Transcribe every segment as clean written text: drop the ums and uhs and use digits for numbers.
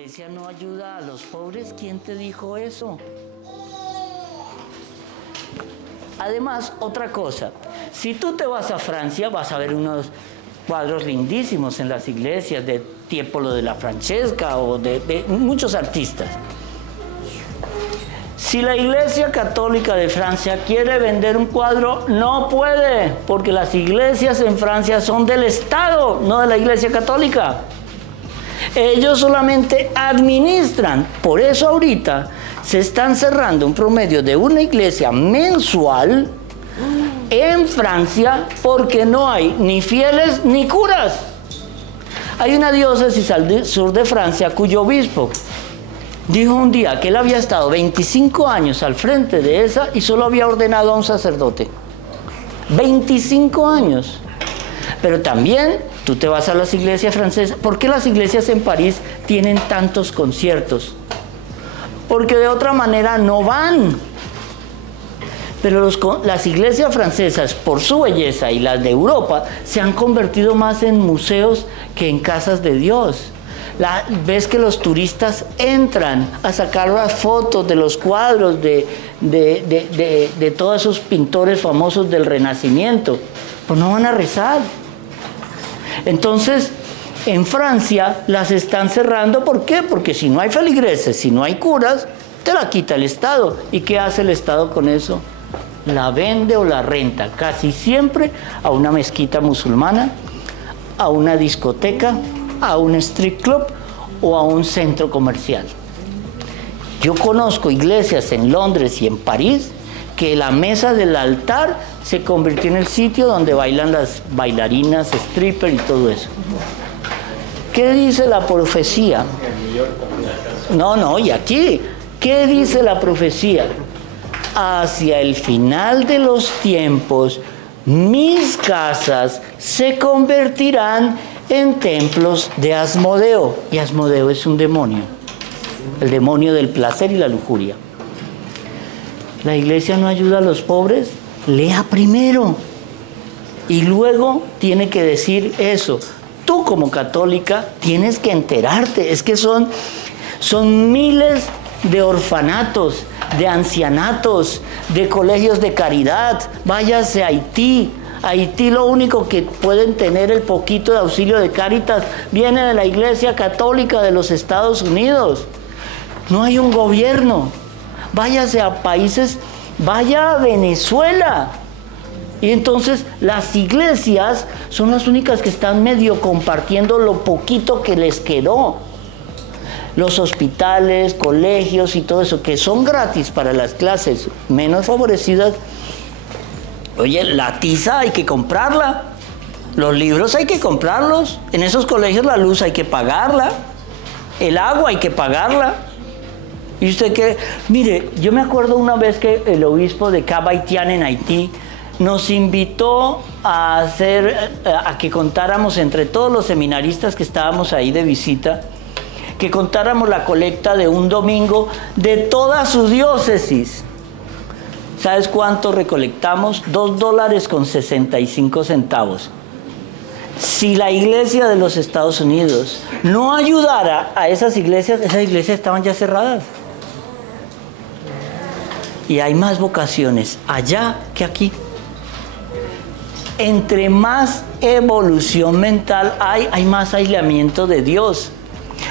iglesia no ayuda a los pobres, ¿quién te dijo eso? Además, otra cosa, si tú te vas a Francia, vas a ver unos cuadros lindísimos en las iglesias de Tiepolo de la Francesca o de muchos artistas. Si la Iglesia Católica de Francia quiere vender un cuadro, no puede, porque las iglesias en Francia son del Estado, no de la Iglesia Católica. Ellos solamente administran. Por eso ahorita se están cerrando un promedio de una iglesia mensual en Francia porque no hay ni fieles ni curas. Hay una diócesis al sur de Francia cuyo obispo dijo un día que él había estado 25 años al frente de esa y solo había ordenado a un sacerdote. 25 años. Pero también tú te vas a las iglesias francesas. ¿Por qué las iglesias en París tienen tantos conciertos? Porque de otra manera no van. Pero las iglesias francesas, por su belleza, y las de Europa, se han convertido más en museos que en casas de Dios. Ves que los turistas entran a sacar las fotos de los cuadros de todos esos pintores famosos del Renacimiento. Pues no van a rezar. Entonces, en Francia las están cerrando. ¿Por qué? Porque si no hay feligreses, si no hay curas, te la quita el Estado. ¿Y qué hace el Estado con eso? La vende o la renta, casi siempre a una mezquita musulmana, a una discoteca, a un strip club o a un centro comercial. Yo conozco iglesias en Londres y en París que la mesa del altar se convirtió en el sitio donde bailan las bailarinas, stripper y todo eso. ¿Qué dice la profecía? No, y aquí, ¿qué dice la profecía? Hacia el final de los tiempos, mis casas se convertirán en templos de Asmodeo. Y Asmodeo es un demonio, el demonio del placer y la lujuria. La iglesia no ayuda a los pobres. Lea primero y luego tiene que decir eso. Tú como católica tienes que enterarte. Es que son miles de orfanatos, de ancianatos, de colegios de caridad. Váyase a Haití. Haití lo único que pueden tener el poquito de auxilio de Cáritas viene de la Iglesia Católica de los Estados Unidos. No hay un gobierno. Váyase a países, vaya a Venezuela. Y entonces las iglesias son las únicas que están medio compartiendo lo poquito que les quedó. Los hospitales, colegios y todo eso, que son gratis para las clases menos favorecidas. Oye, la tiza hay que comprarla, los libros hay que comprarlos, en esos colegios la luz hay que pagarla, el agua hay que pagarla. Y usted que, mire, yo me acuerdo una vez que el obispo de Cap Haitien en Haití nos invitó a que contáramos entre todos los seminaristas que estábamos ahí de visita, que contáramos la colecta de un domingo de toda su diócesis. ¿Sabes cuánto recolectamos? $2.65. Si la iglesia de los Estados Unidos no ayudara a esas iglesias estaban ya cerradas. Y hay más vocaciones allá que aquí. Entre más evolución mental hay más aislamiento de Dios.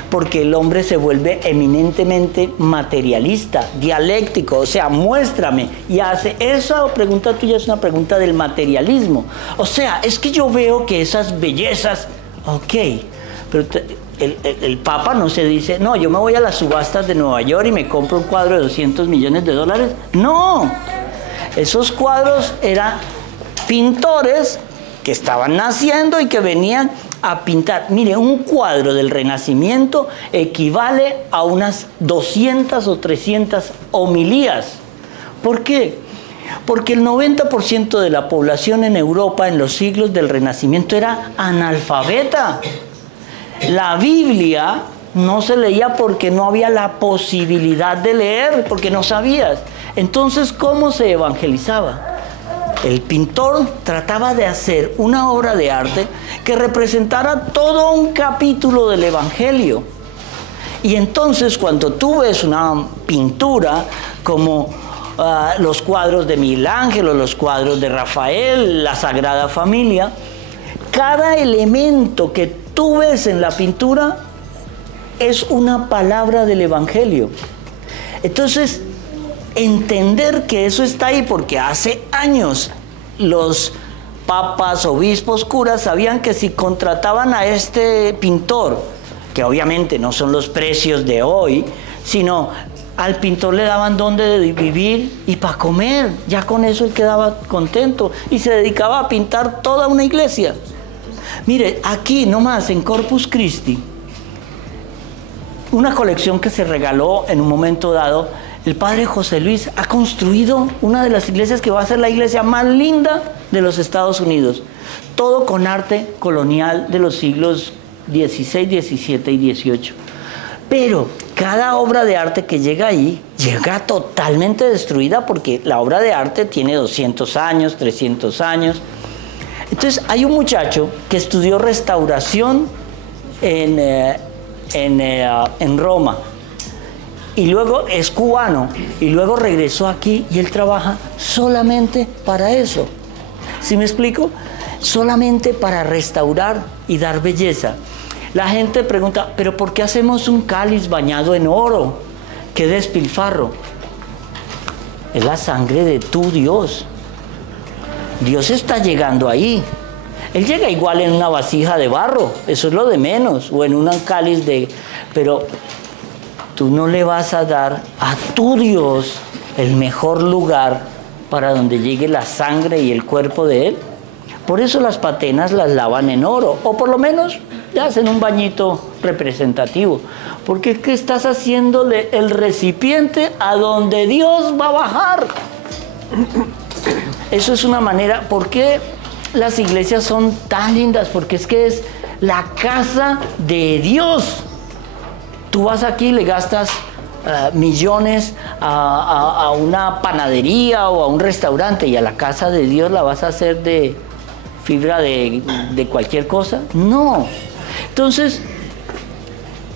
Porque el hombre se vuelve eminentemente materialista, dialéctico, o sea, muéstrame y hace. Esa pregunta tuya es una pregunta del materialismo. O sea, es que yo veo que esas bellezas, ok, pero el Papa no se dice, no, yo me voy a las subastas de Nueva York y me compro un cuadro de $200 millones. No, esos cuadros eran pintores que estaban naciendo y que venían a pintar. Mire, un cuadro del Renacimiento equivale a unas 200 o 300 homilías. ¿Por qué? Porque el 90% de la población en Europa en los siglos del Renacimiento era analfabeta. La Biblia no se leía porque no había la posibilidad de leer, porque no sabías. Entonces, ¿cómo se evangelizaba? El pintor trataba de hacer una obra de arte que representara todo un capítulo del Evangelio. Y entonces cuando tú ves una pintura como los cuadros de Miguel Ángel o los cuadros de Rafael, la Sagrada Familia, cada elemento que tú ves en la pintura es una palabra del Evangelio. Entonces, entender que eso está ahí, porque hace años los papas, obispos, curas sabían que si contrataban a este pintor, que obviamente no son los precios de hoy, sino al pintor le daban donde vivir y para comer, ya con eso él quedaba contento y se dedicaba a pintar toda una iglesia. Mire, aquí nomás en Corpus Christi, una colección que se regaló en un momento dado, el padre José Luis ha construido una de las iglesias que va a ser la iglesia más linda de los Estados Unidos. Todo con arte colonial de los siglos XVI, XVII y XVIII. Pero cada obra de arte que llega ahí, llega totalmente destruida porque la obra de arte tiene 200 años, 300 años. Entonces hay un muchacho que estudió restauración en Roma, y luego es cubano, y luego regresó aquí y él trabaja solamente para eso. ¿Sí me explico? Solamente para restaurar y dar belleza. La gente pregunta, ¿pero por qué hacemos un cáliz bañado en oro? ¡Qué despilfarro! Es la sangre de tu Dios. Dios está llegando ahí. Él llega igual en una vasija de barro, eso es lo de menos, o en un cáliz de... Pero tú no le vas a dar a tu Dios el mejor lugar para donde llegue la sangre y el cuerpo de Él. Por eso las patenas las lavan en oro, o por lo menos le hacen un bañito representativo. Porque es que estás haciéndole el recipiente a donde Dios va a bajar. Eso es una manera... ¿Por qué las iglesias son tan lindas? Porque es que es la casa de Dios. Tú vas aquí y le gastas millones a una panadería o a un restaurante, y a la casa de Dios la vas a hacer de fibra de cualquier cosa. No. Entonces,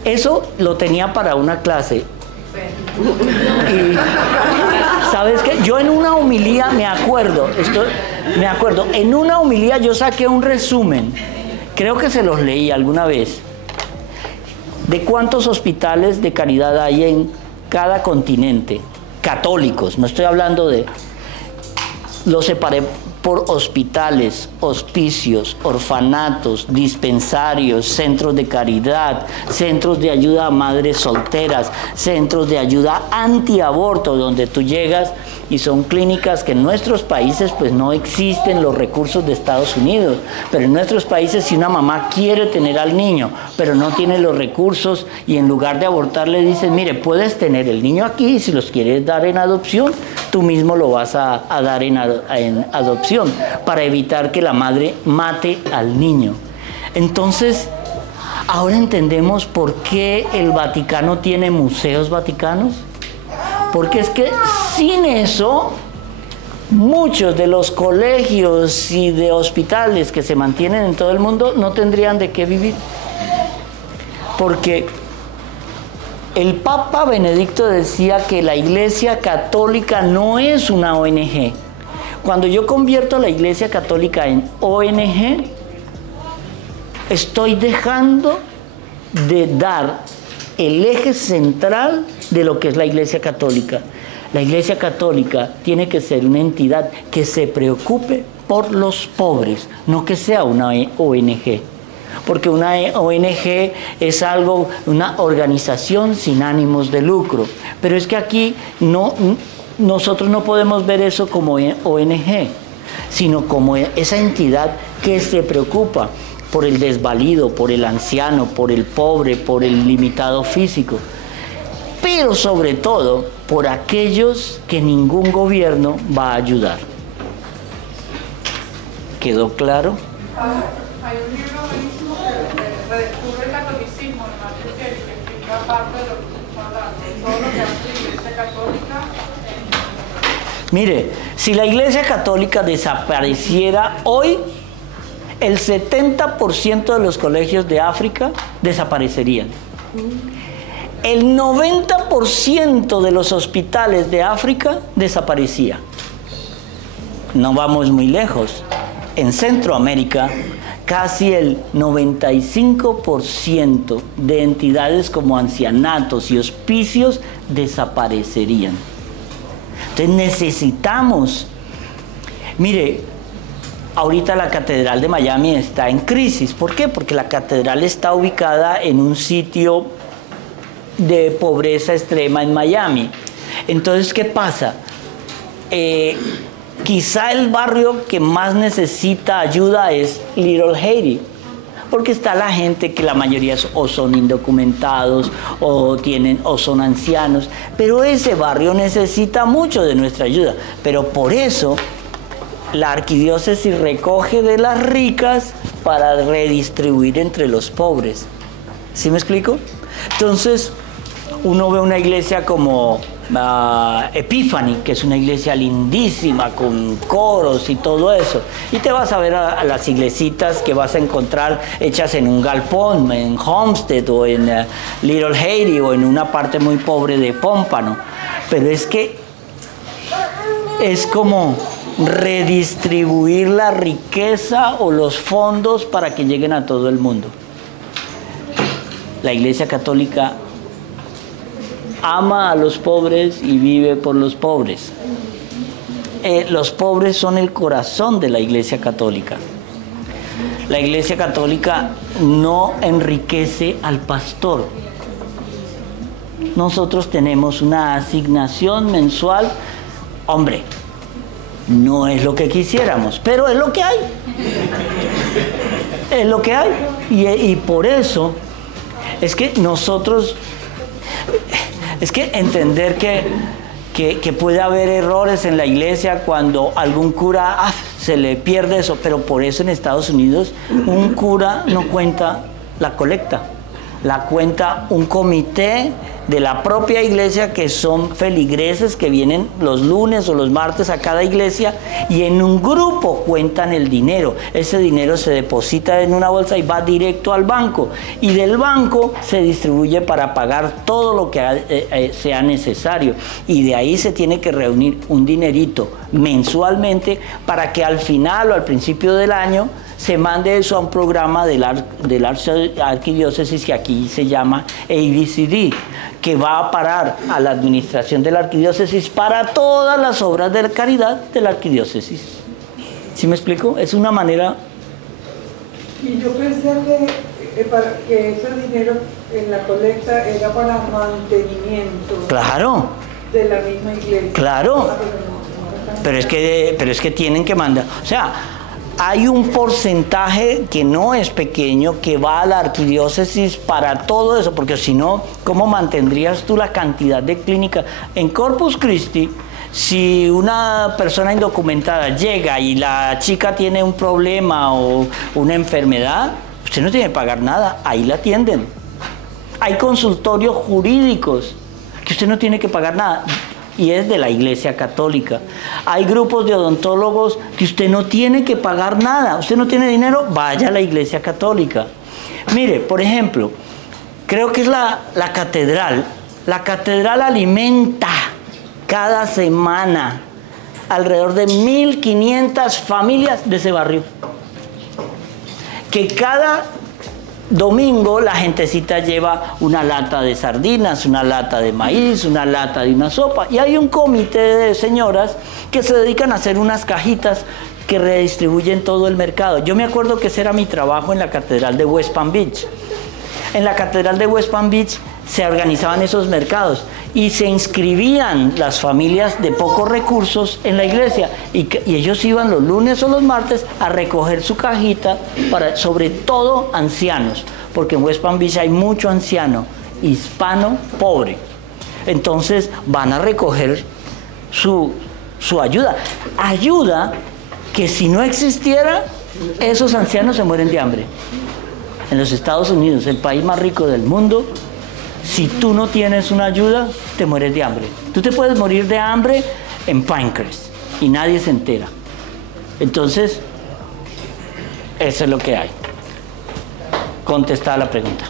eso lo tenía para una clase. Y, ¿sabes qué? Yo en una homilía me acuerdo, en una homilía yo saqué un resumen, creo que se los leí alguna vez, de cuántos hospitales de caridad hay en cada continente, católicos, no estoy hablando de... Los separé por hospitales, hospicios, orfanatos, dispensarios, centros de caridad, centros de ayuda a madres solteras, centros de ayuda antiaborto, donde tú llegas y son clínicas que en nuestros países pues no existen los recursos de Estados Unidos, pero en nuestros países si una mamá quiere tener al niño, pero no tiene los recursos, y en lugar de abortar le dicen, mire, puedes tener el niño aquí y si los quieres dar en adopción, tú mismo lo vas a dar en adopción, para evitar que la madre mate al niño. Entonces, ahora entendemos por qué el Vaticano tiene museos vaticanos. Porque es que sin eso, muchos de los colegios y de hospitales que se mantienen en todo el mundo no tendrían de qué vivir. Porque el Papa Benedicto decía que la Iglesia Católica no es una ONG. Cuando yo convierto a la Iglesia Católica en ONG, estoy dejando de dar el eje central de lo que es la Iglesia Católica. La Iglesia Católica tiene que ser una entidad que se preocupe por los pobres, no que sea una ONG. Porque una ONG es algo, una organización sin ánimos de lucro. Pero es que aquí nosotros no podemos ver eso como ONG, sino como esa entidad que se preocupa por el desvalido, por el anciano, por el pobre, por el limitado físico, pero sobre todo por aquellos que ningún gobierno va a ayudar. ¿Quedó claro? Hay un libro buenísimo que redescubre el catolicismo, además que explica parte de lo que estamos hablando, todo lo que hace la Iglesia Católica. Mire, si la Iglesia Católica desapareciera hoy, el 70% de los colegios de África desaparecerían. el 90% de los hospitales de África desaparecía. No vamos muy lejos. En Centroamérica, casi el 95% de entidades como ancianatos y hospicios desaparecerían. Entonces necesitamos, mire, ahorita la Catedral de Miami está en crisis. ¿Por qué? Porque la catedral está ubicada en un sitio de pobreza extrema en Miami. Entonces, ¿qué pasa? Quizá el barrio que más necesita ayuda es Little Haiti, porque está la gente que la mayoría o son indocumentados o son ancianos, pero ese barrio necesita mucho de nuestra ayuda. Pero por eso la arquidiócesis recoge de las ricas para redistribuir entre los pobres. ¿Sí me explico? Entonces, uno ve una iglesia como Epiphany, que es una iglesia lindísima, con coros y todo eso. Y te vas a ver a las iglesitas que vas a encontrar hechas en un galpón, en Homestead o en Little Haiti o en una parte muy pobre de Pómpano. Pero es que es como redistribuir la riqueza o los fondos para que lleguen a todo el mundo. La Iglesia Católica ama a los pobres y vive por los pobres. Los pobres son el corazón de la Iglesia Católica. La Iglesia Católica no enriquece al pastor. Nosotros tenemos una asignación mensual. Hombre, no es lo que quisiéramos, pero es lo que hay. Es lo que hay. Y por eso es que nosotros... Es que entender que puede haber errores en la iglesia cuando algún cura se le pierde eso, pero por eso en Estados Unidos un cura no cuenta la colecta, la cuenta un comité de la propia iglesia que son feligreses que vienen los lunes o los martes a cada iglesia y en un grupo cuentan el dinero. Ese dinero se deposita en una bolsa y va directo al banco y del banco se distribuye para pagar todo lo que sea necesario y de ahí se tiene que reunir un dinerito mensualmente para que al final o al principio del año se mande eso a un programa de la arquidiócesis que aquí se llama ABCD, que va a parar a la administración de la arquidiócesis para todas las obras de caridad de la arquidiócesis. ¿Sí me explico? Es una manera... Y yo pensé que ese dinero en la colecta era para mantenimiento. Claro. De la misma iglesia. Claro. Pero es que tienen que mandar... O sea, hay un porcentaje que no es pequeño que va a la arquidiócesis para todo eso, porque si no, ¿cómo mantendrías tú la cantidad de clínicas? En Corpus Christi, si una persona indocumentada llega y la chica tiene un problema o una enfermedad, usted no tiene que pagar nada, ahí la atienden. Hay consultorios jurídicos que usted no tiene que pagar nada. Y es de la Iglesia Católica. Hay grupos de odontólogos que usted no tiene que pagar nada. Usted no tiene dinero, vaya a la Iglesia Católica. Mire, por ejemplo, creo que es la catedral. La catedral alimenta cada semana alrededor de 1.500 familias de ese barrio. Que cada domingo la gentecita lleva una lata de sardinas, una lata de maíz, una lata de una sopa. Y hay un comité de señoras que se dedican a hacer unas cajitas que redistribuyen todo el mercado. Yo me acuerdo que ese era mi trabajo en la catedral de West Palm Beach. En la catedral de West Palm Beach se organizaban esos mercados y se inscribían las familias de pocos recursos en la iglesia y ellos iban los lunes o los martes a recoger su cajita para, sobre todo ancianos, porque en West Palm Beach hay mucho anciano hispano pobre. Entonces van a recoger su ayuda que si no existiera, esos ancianos se mueren de hambre. En los Estados Unidos, el país más rico del mundo, si tú no tienes una ayuda, te mueres de hambre. Tú te puedes morir de hambre en Pinecrest y nadie se entera. Entonces, eso es lo que hay. Contestada la pregunta.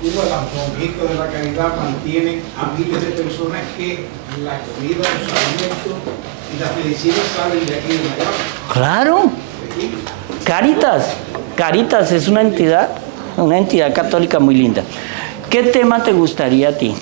Cuba los monjitos de la caridad mantienen a miles de personas que la comida, los alimentos y las medicinas salen de aquí de Miami. Claro. Caritas es una entidad católica muy linda. ¿Qué tema te gustaría a ti?